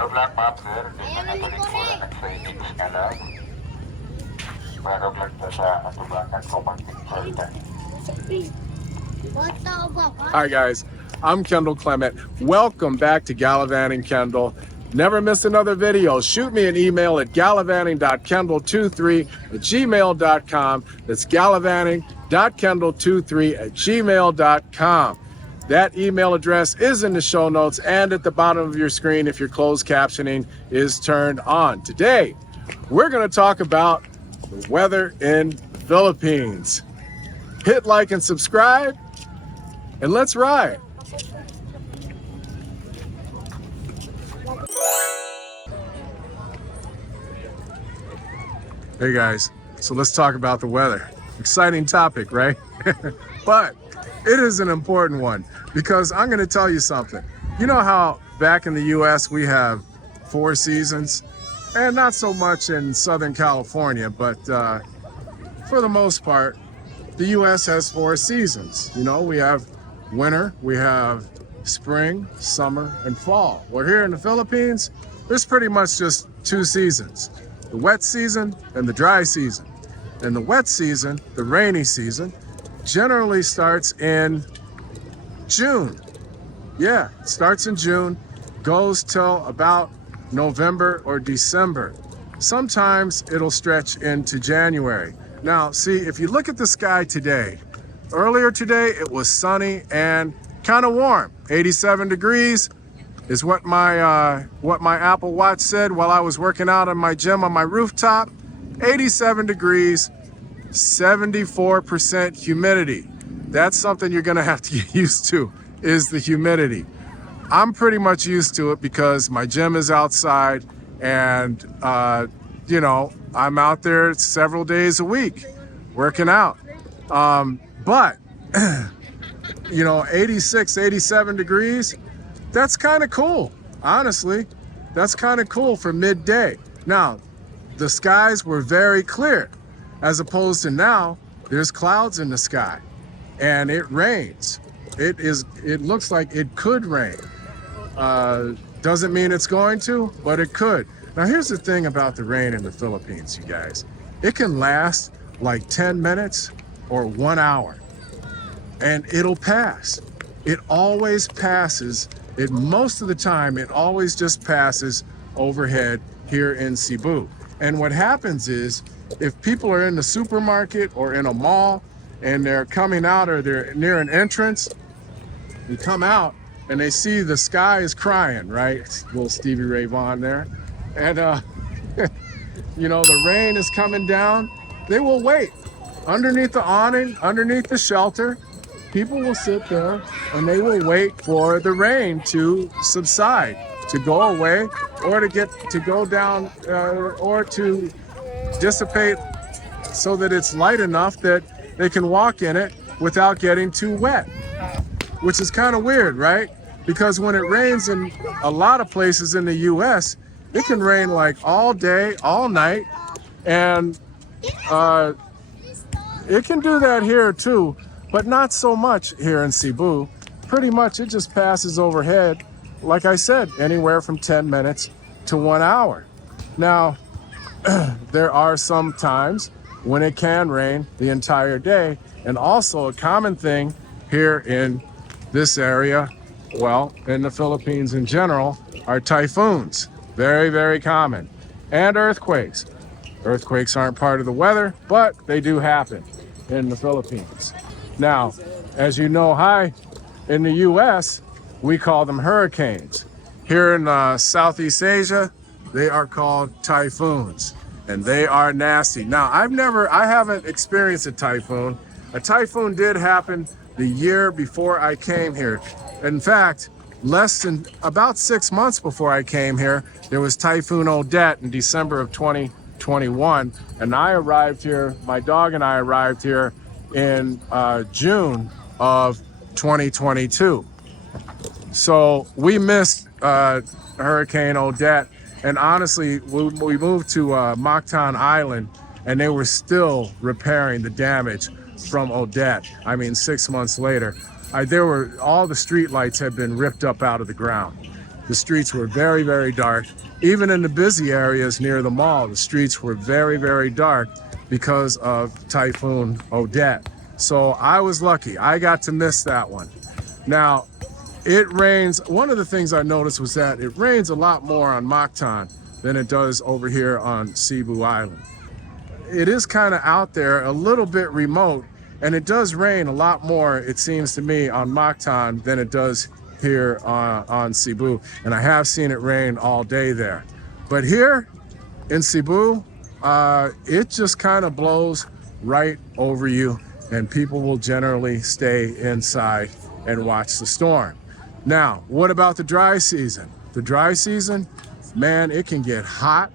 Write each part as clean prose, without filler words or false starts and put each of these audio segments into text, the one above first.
Joke lang, ma'am, sir. Hindi na natuloy po na nag-trainings nga lang. Parang lang to sa atubangan ko mag-salita. Hi guys, I'm Kendall Clement. Welcome back to Gallivanting Kendall. Never miss another video. Shoot me an email at gallivanting.kendall23@gmail.com. That's gallivanting.kendall23@gmail.com. That email address is in the show notes and at the bottom of your screen if your closed captioning is turned on. Today, we're going to talk about the weather in the Philippines. Hit like and subscribe, and let's ride. Hey guys, so let's talk about the weather. Exciting topic, right? But it is an important one because I'm going to tell you something. You know how back in the US we have 4 seasons, and not so much in Southern California, but for the most part, the US has 4 seasons. You know, we have winter, we have spring, summer, and fall. Well, here in the Philippines, there's pretty much just 2 seasons. The wet season and the dry season. And the wet season, the rainy season, generally starts in June. Yeah, it starts in June, goes till about November or December. Sometimes it'll stretch into January. Now, see, if you look at the sky today, earlier today it was sunny and kind of warm. 87 degrees is what my Apple Watch said while I was working out in my gym on my rooftop. 87 degrees, 74% humidity. That's something you're gonna have to get used to, is the humidity. I'm pretty much used to it because my gym is outside and you know, I'm out there several days a week working out. But you know, 86, 87 degrees, that's kind of cool. Honestly, that's kind of cool for midday. Now, the skies were very clear, as opposed to now, there's clouds in the sky and it rains. It looks like it could rain. Doesn't mean it's going to, but it could. Now, here's the thing about the rain in the Philippines, you guys. It can last like 10 minutes or 1 hour, and it'll pass. It always passes. Most of the time, it always just passes overhead here in Cebu. And what happens is, if people are in the supermarket or in a mall and they're coming out or they're near an entrance, you come out and they see the sky is crying, right? Little Stevie Ray Vaughan there. And, you know, the rain is coming down. They will wait underneath the awning, underneath the shelter. People will sit there and they will wait for the rain to subside, to go away, or to go down, or to dissipate so that it's light enough that they can walk in it without getting too wet, which is kind of weird, right? Because when it rains in a lot of places in the US, it can rain like all day, all night, and it can do that here too, but not so much here in Cebu. Pretty much it just passes overhead, like I said, anywhere from 10 minutes to 1 hour. Now, there are some times when it can rain the entire day, and also a common thing here in this area, well, in the Philippines in general, are typhoons. Very, very common. And earthquakes. Earthquakes aren't part of the weather, but they do happen in the Philippines. Now, as you know, in the US, we call them hurricanes. Here in Southeast Asia, they are called typhoons, and they are nasty. Now, I haven't experienced a typhoon. A typhoon did happen the year before I came here. In fact, less than about 6 months before I came here, there was Typhoon Odette in December of 2021, and I arrived here, my dog and I arrived here in June of 2022. So we missed Hurricane Odette, and honestly, we moved to Mactan Island, and they were still repairing the damage from Odette. I mean, 6 months later, all the street lights had been ripped up out of the ground. the streets were very, very dark. Even in the busy areas near the mall, the streets were very, very dark because of Typhoon Odette. So I was lucky. I got to miss that one. Now, it rains. One of the things I noticed was that it rains a lot more on Mactan than it does over here on Cebu Island. It is kind of out there, a little bit remote, and it does rain a lot more, it seems to me, on Mactan than it does here on Cebu. And I have seen it rain all day there. But here in Cebu, it just kind of blows right over you, and people will generally stay inside and watch the storm. Now, what about the dry season? The dry season, man, it can get hot.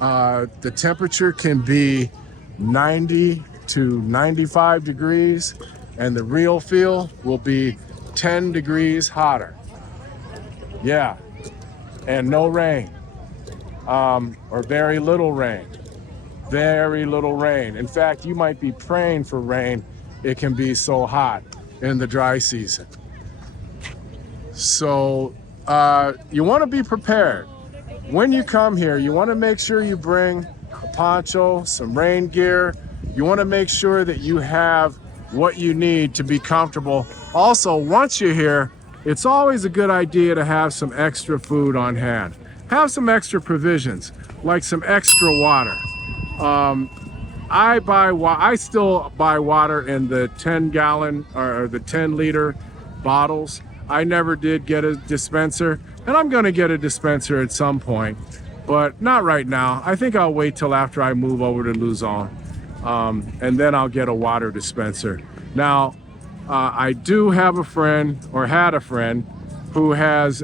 The temperature can be 90 to 95 degrees, and the real feel will be 10 degrees hotter. Yeah, and no rain, or very little rain. Very little rain. In fact, you might be praying for rain. It can be so hot in the dry season. So you want to be prepared. When you come here, you want to make sure you bring a poncho, some rain gear. You want to make sure that you have what you need to be comfortable. Also, once you're here, it's always a good idea to have some extra food on hand. Have some extra provisions, like some extra water. I still buy water in the 10-gallon or the 10-liter bottles. I never did get a dispenser, and I'm gonna get a dispenser at some point, but not right now. I think I'll wait till after I move over to Luzon, and then I'll get a water dispenser. Now, I do have a friend, or had a friend, who has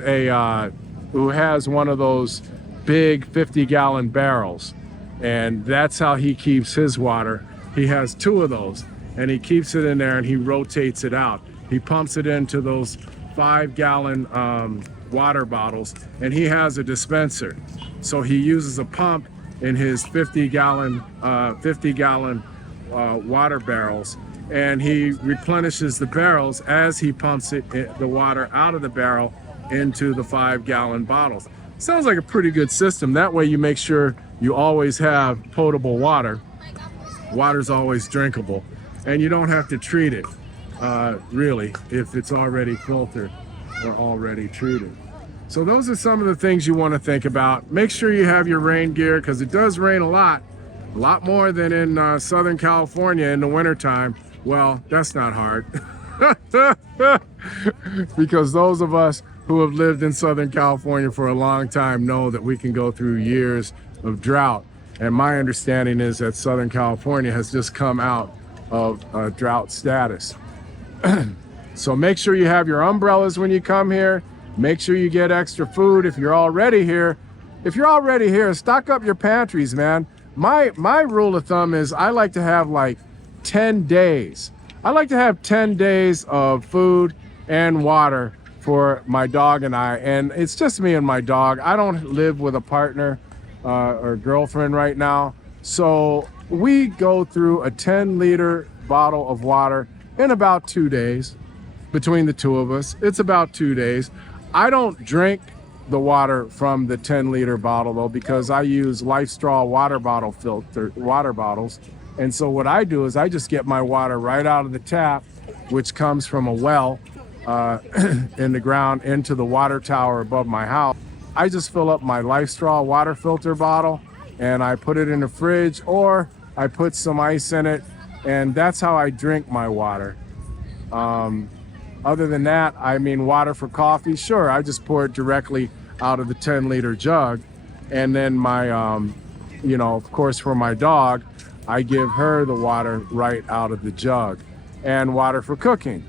one of those big 50-gallon barrels, and that's how he keeps his water. He has 2 of those, and he keeps it in there and he rotates it out. He pumps it into those 5-gallon water bottles, and he has a dispenser. So he uses a pump in his 50-gallon water barrels, and he replenishes the barrels as he pumps the water out of the barrel into the 5-gallon bottles. Sounds like a pretty good system. That way you make sure you always have potable water. Water's always drinkable, and you don't have to treat it, really, if it's already filtered or already treated. So those are some of the things you want to think about. Make sure you have your rain gear, because it does rain a lot more than in Southern California in the wintertime. Well, that's not hard. Because those of us who have lived in Southern California for a long time know that we can go through years of drought. And my understanding is that Southern California has just come out of drought status. So make sure you have your umbrellas when you come here. Make sure you get extra food if you're already here. If you're already here, stock up your pantries, man. My rule of thumb is I like to have like 10 days. I like to have 10 days of food and water for my dog and I. And it's just me and my dog. I don't live with a partner or girlfriend right now. So we go through a 10-liter bottle of water in about 2 days. Between the 2 of us, it's about 2 days. I don't drink the water from the 10-liter bottle though, because I use Life Straw water bottles. And so what I do is I just get my water right out of the tap, which comes from a well in the ground into the water tower above my house. I just fill up my Life Straw water filter bottle and I put it in the fridge, or I put some ice in it, and that's how I drink my water. Other than that, I mean, water for coffee, sure, I just pour it directly out of the 10-liter jug. And then my, of course, for my dog, I give her the water right out of the jug. And water for cooking,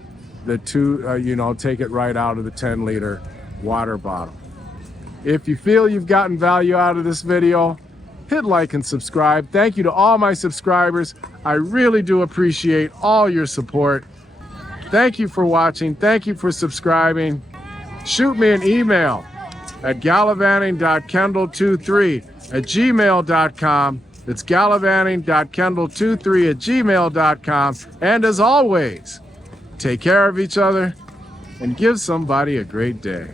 the 2, take it right out of the 10-liter water bottle. If you feel you've gotten value out of this video, hit like and subscribe. Thank you to all my subscribers. I really do appreciate all your support. Thank you for watching. Thank you for subscribing. Shoot me an email at gallivanting.kendall23@gmail.com. It's gallivanting.kendall23@gmail.com. And as always, take care of each other and give somebody a great day.